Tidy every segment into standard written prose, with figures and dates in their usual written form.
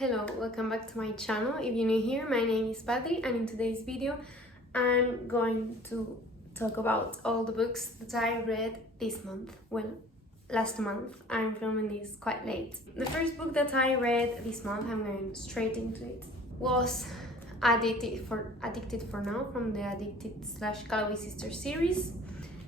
Hello, welcome back to my channel. If you're new here, my name is Patri, and in today's video I'm going to talk about all the books that I read this month. Well, last month. I'm filming this quite late. The first book that I read this month, I'm going straight into it, was Addicted for Now from the Addicted/Galloway Sisters series.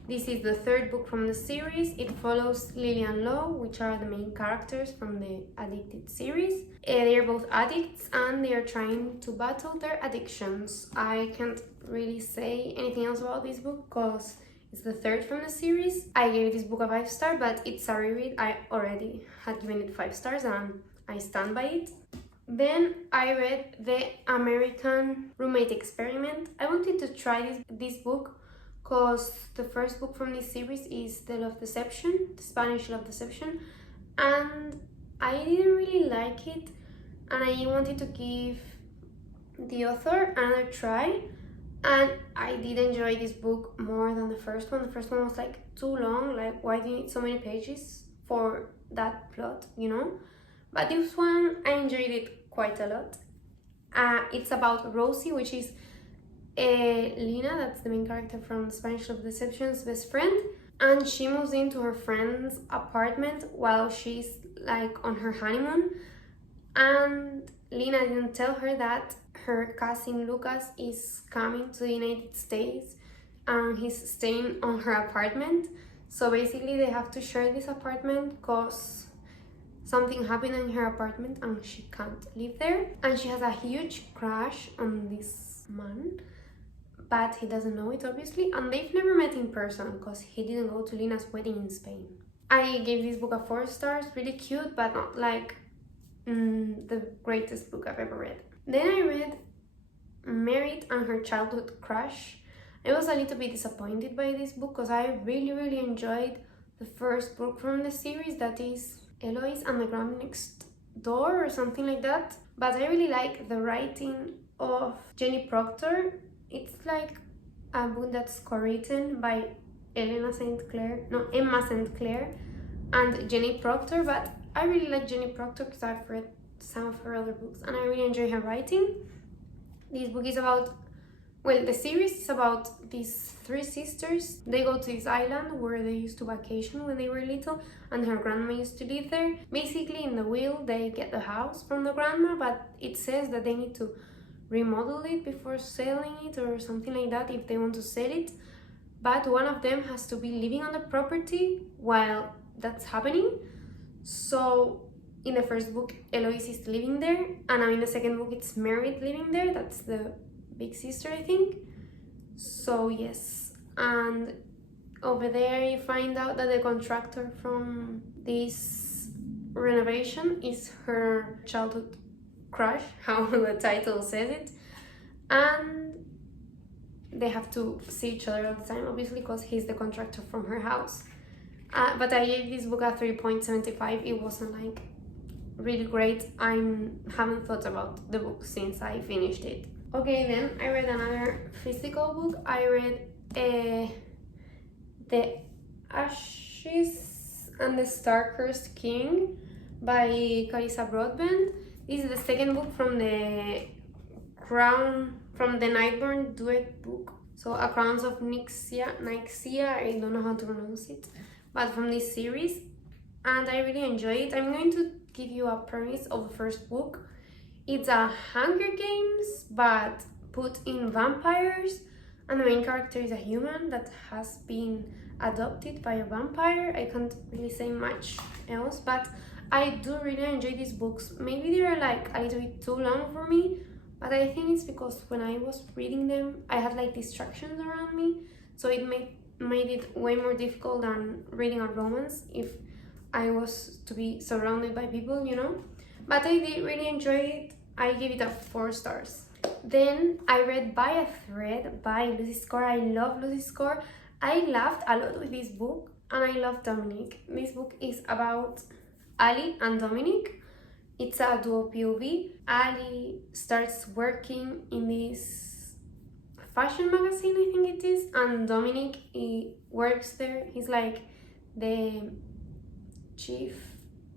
This is the third book from the series. It follows Lily and Lo, which are the main characters from the Addicted series. They are both addicts and they are trying to battle their addictions. I can't really say anything else about this book because it's the third from the series. I gave this book a 5-star, but it's a reread. I already had given it 5 stars and I stand by it. Then I read The American Roommate Experiment. I wanted to try this book because the first book from this series is The Love Deception, the Spanish Love Deception, and I didn't really like it and I wanted to give the author another try, and I did enjoy this book more than the first one. The first one was like too long, like why do you need so many pages for that plot, you know? But this one, I enjoyed it quite a lot. It's about Rosie, which is Lina, that's the main character from Spanish Love Deception's best friend, and she moves into her friend's apartment while she's like on her honeymoon, and Lina didn't tell her that her cousin Lucas is coming to the United States and he's staying on her apartment. So basically they have to share this apartment because something happened in her apartment and she can't live there, and she has a huge crush on this man, but he doesn't know it obviously, and they've never met in person because he didn't go to Lina's wedding in Spain. I gave this book a 4 stars, really cute, but not like the greatest book I've ever read. Then I read Merit and Her Childhood Crush. I was a little bit disappointed by this book because I really enjoyed the first book from the series, that is Eloise and the Grand Next Door or something like that. But I really like the writing of Jenny Proctor. It's like a book that's co-written by Emma St. Clair and Jenny Proctor, but I really like Jenny Proctor because I've read some of her other books and I really enjoy her writing. This book is about, well, the series is about these 3 sisters. They go to this island where they used to vacation when they were little, and her grandma used to live there. Basically, in the will, they get the house from the grandma, but it says that they need to remodel it before selling it or something like that if they want to sell it. But one of them has to be living on the property while that's happening. So in the first book, Eloise is living there, and now in the second book, it's Merit living there. That's the big sister, I think. So yes, and over there you find out that the contractor from this renovation is her childhood crush, how the title says it, and they have to see each other all the time, obviously, because he's the contractor from her house. But I gave this book a 3.75. It wasn't like really great. I haven't thought about the book since I finished it. Okay, then I read another physical book. I read The Ashes and the Star-Cursed King by Carissa Broadbent. This is the second book from the Nightburn duet book. So A Crowns of Nyxia, I don't know how to pronounce it, but from this series, and I really enjoy it. I'm going to give you a premise of the first book. It's a Hunger Games, but put in vampires, and the main character is a human that has been adopted by a vampire. I can't really say much else, but I do really enjoy these books. Maybe they're like a little bit too long for me, but I think it's because when I was reading them, I had like distractions around me, so it made it way more difficult than reading a romance if I was to be surrounded by people, you know. But I did really enjoy it. I gave it a 4 stars. Then I read By a Thread by Lucy Score. I love Lucy Score. I laughed a lot with this book, and I love Dominic. This book is about Ali and Dominic. It's a duo POV. Ali starts working in this fashion magazine, I think it is, and Dominic, he works there. He's like the chief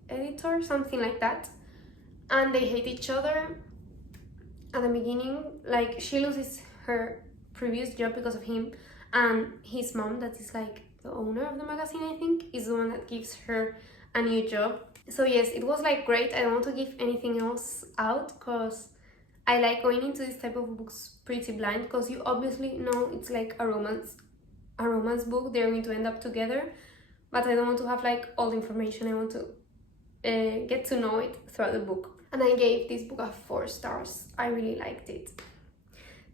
editor, something like that. and they hate each other at the beginning. Like, she loses her previous job because of him, and his mom, that is like the owner of the magazine, I think, is the one that gives her a new job. So yes, it was like great. I don't want to give anything else out because I like going into this type of books pretty blind, because you obviously know it's like a romance book. They're going to end up together, but I don't want to have like all the information. I want to get to know it throughout the book. And I gave this book a 4 stars. I really liked it.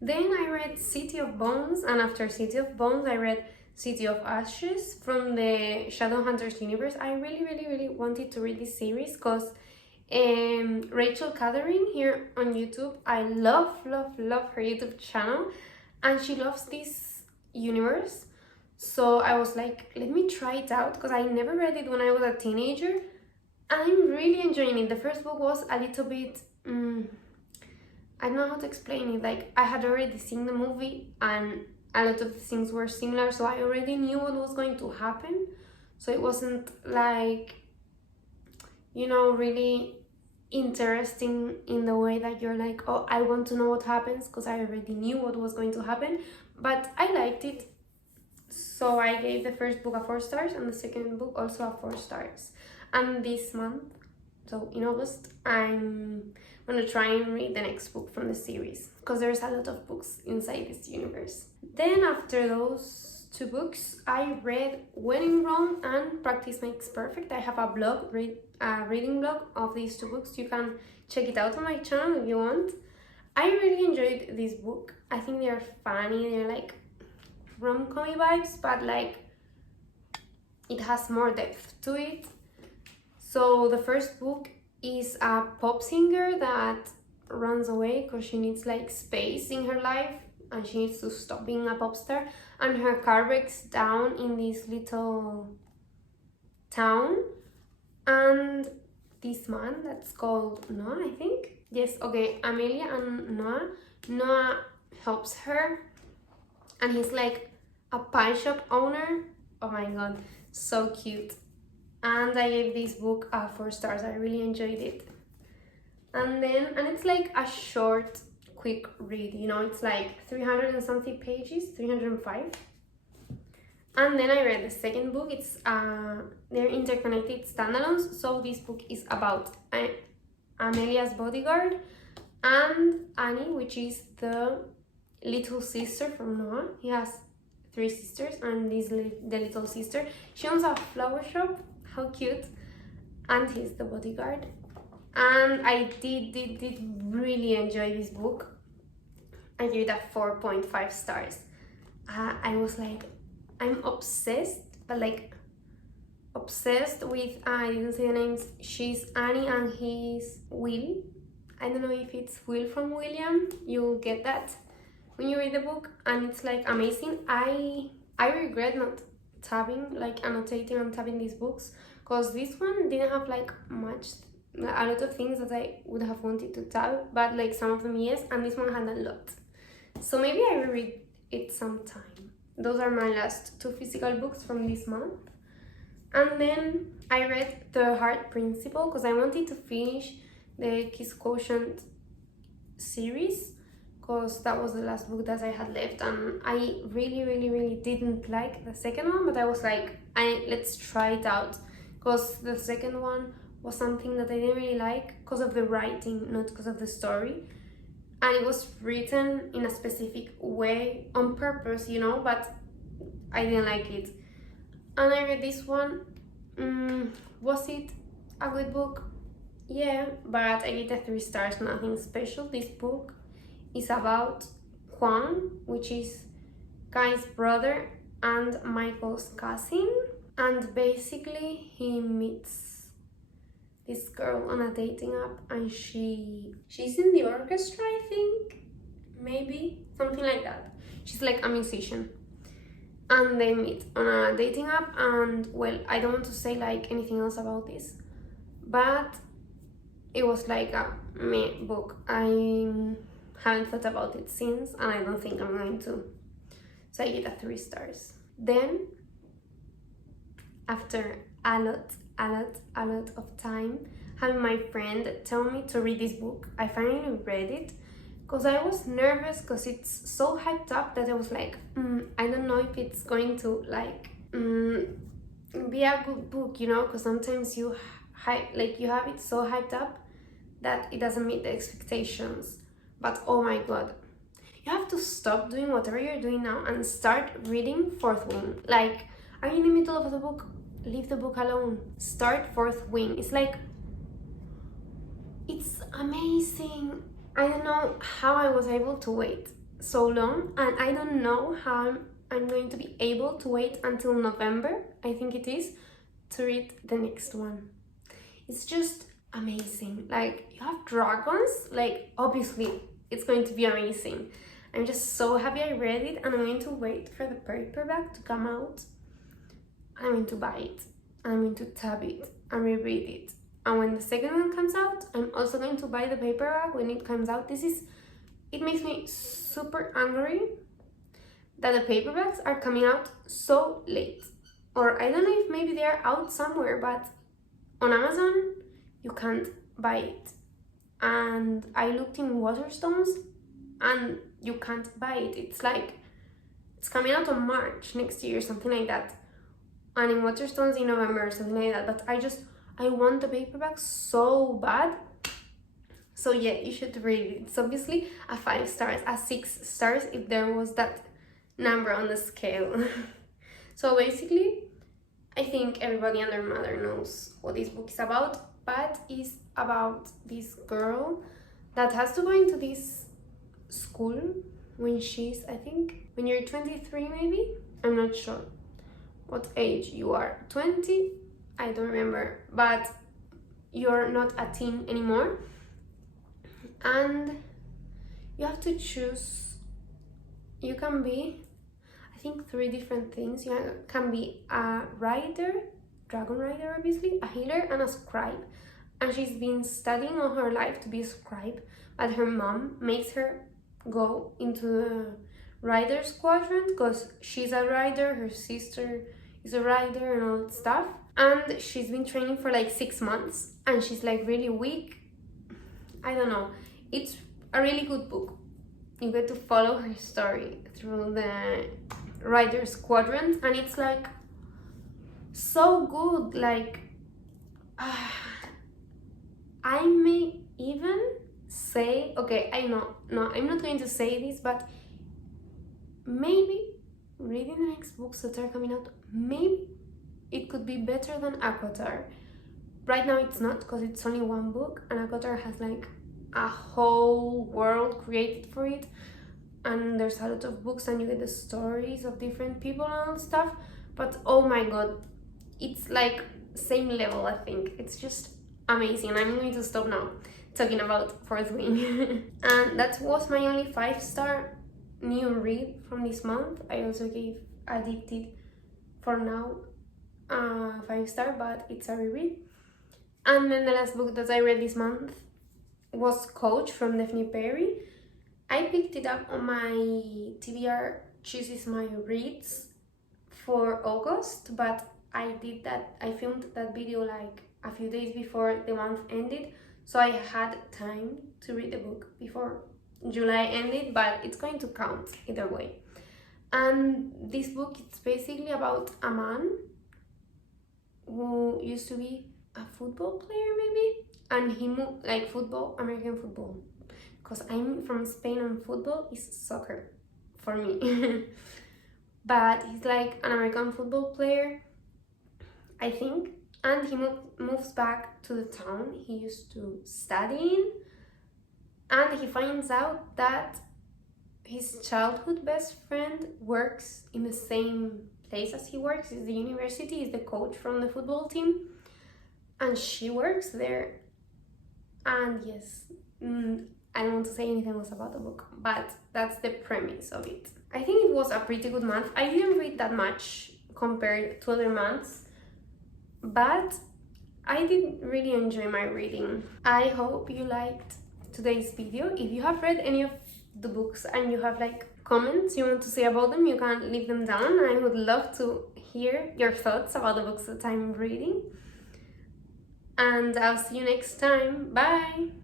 Then I read City of Bones, and after City of Bones I read City of Ashes from the Shadowhunters universe. I really wanted to read this series because Rachel Catherine here on YouTube, I love her YouTube channel, and she loves this universe. So I was like, let me try it out, because I never read it when I was a teenager. I'm really enjoying it. The first book was a little bit, I don't know how to explain it. Like, I had already seen the movie and a lot of things were similar, so I already knew what was going to happen. So it wasn't like, you know, really interesting in the way that you're like, oh, I want to know what happens, because I already knew what was going to happen. But I liked it. So I gave the first book a 4 stars and the second book also a 4 stars. And this month, so in August, I'm gonna try and read the next book from the series, because there's a lot of books inside this universe. Then after those 2 books, I read When in Rome and Practice Makes Perfect. I have a blog, reading blog of these 2 books. You can check it out on my channel if you want. I really enjoyed this book. I think they're funny. They're like rom-com vibes, but like it has more depth to it. So the first book is a pop singer that runs away because she needs like space in her life and she needs to stop being a pop star, and her car breaks down in this little town, and this man that's called Noah, I think. Yes, okay, Amelia and Noah helps her, and he's like a pie shop owner. Oh my god, so cute. And I gave this book 4 stars. I really enjoyed it. And it's like a short, quick read, you know, it's like 300 and something pages, 305. And then I read the second book. It's they're interconnected standalones. So this book is about Amelia's bodyguard and Annie, which is the little sister from Noah. He has 3 sisters, and this the little sister. She owns a flower shop. How cute. And he's the bodyguard. And I did really enjoy this book. I gave it a 4.5 stars. I was like, I'm obsessed, but like obsessed with, I didn't say the names. She's Annie and he's Will. I don't know if it's Will from William. You'll get that when you read the book, and it's like amazing. I regret not annotating and tabbing these books, because this one didn't have like a lot of things that I would have wanted to tab, but like some of them yes, and this one had a lot. So maybe I will read it sometime. Those are my last 2 physical books from this month. And then I read The Heart Principle, because I wanted to finish the Kiss Quotient series, because that was the last book that I had left, and I really didn't like the second one, but I was like, let's try it out, because the second one was something that I didn't really like because of the writing, not because of the story, and it was written in a specific way on purpose, you know, but I didn't like it. And I read this one. Was it a good book? Yeah, but I gave it 3 stars, nothing special. This book is about Juan, which is Guy's brother and Michael's cousin, and basically he meets this girl on a dating app, and she's in the orchestra, I think, maybe something like that. She's like a musician, and they meet on a dating app. And well, I don't want to say like anything else about this, but it was like a meh book. I haven't thought about it since, and I don't think I'm going to, so I give it 3 stars. Then after a lot of time, having my friend tell me to read this book. I finally read it because I was nervous because it's so hyped up that I was like, I don't know if it's going to like be a good book, you know, because sometimes you have it so hyped up that it doesn't meet the expectations. But oh my god, you have to stop doing whatever you're doing now and start reading Fourth Wing. Like, are you in the middle of the book? Leave the book alone. Start Fourth Wing. It's like, it's amazing. I don't know how I was able to wait so long, and I don't know how I'm going to be able to wait until November, I think it is, to read the next one. It's just amazing. Like, you have dragons, like, obviously it's going to be amazing. I'm just so happy I read it, and I'm going to wait for the paperback to come out. I'm going to buy it, I'm going to tab it and reread it. And when the second one comes out, I'm also going to buy the paperback when it comes out. It makes me super angry that the paperbacks are coming out so late. Or I don't know if maybe they are out somewhere, but on Amazon, you can't buy it. And I looked in Waterstones and you can't buy it. It's like, it's coming out on March next year, something like that. And in Waterstones in November, something like that. But I want the paperback so bad. So yeah, you should read it. It's obviously a 5 stars, a 6 stars if there was that number on the scale. So basically, I think everybody and their mother knows what this book is about, but it's about this girl that has to go into this school when she's, I think, when you're 23 maybe? I'm not sure what age you are. 20? I don't remember, but you're not a teen anymore. And you have to choose. You can be, I think, 3 different things. You can be a rider, dragon rider obviously, a healer, and a scribe. And she's been studying all her life to be a scribe, but her mom makes her go into the rider squadron because she's a rider, her sister is a rider and all that stuff. And she's been training for like 6 months and she's like really weak. I don't know. It's a really good book. You get to follow her story through the rider squadron, and it's like so good. Like, I may even say, okay, I know, no, I'm not going to say this, but maybe reading the next books that are coming out, maybe it could be better than ACOTAR. Right now it's not, because it's only 1 book, and ACOTAR has like a whole world created for it, and there's a lot of books and you get the stories of different people and all stuff. But oh my god, it's like same level. I think it's just amazing. I'm going to stop now talking about Fourth Wing. And that was my only 5-star new read from this month. I also gave Addicted for now 5-star, but it's a reread. And then the last book that I read this month was Coach from Daphne Perry. I picked it up on my TBR Chooses My Reads for August, but I filmed that video like a few days before the month ended, so I had time to read the book before July ended, but it's going to count either way. And this book, it's basically about a man who used to be a football player maybe, and he moved, like football, American football, because I'm from Spain and football is soccer for me. But he's like an American football player, I think, and he moves back to the town he used to study in, and he finds out that his childhood best friend works in the same place as he works, is the university, is the coach from the football team, and she works there. And yes, I don't want to say anything else about the book, but that's the premise of it. I think it was a pretty good month. I didn't read that much compared to other months, but I did really enjoy my reading. I hope you liked today's video. If you have read any of the books and you have like comments you want to say about them, you can leave them down. I would love to hear your thoughts about the books that I'm reading. and I'll see you next time. Bye!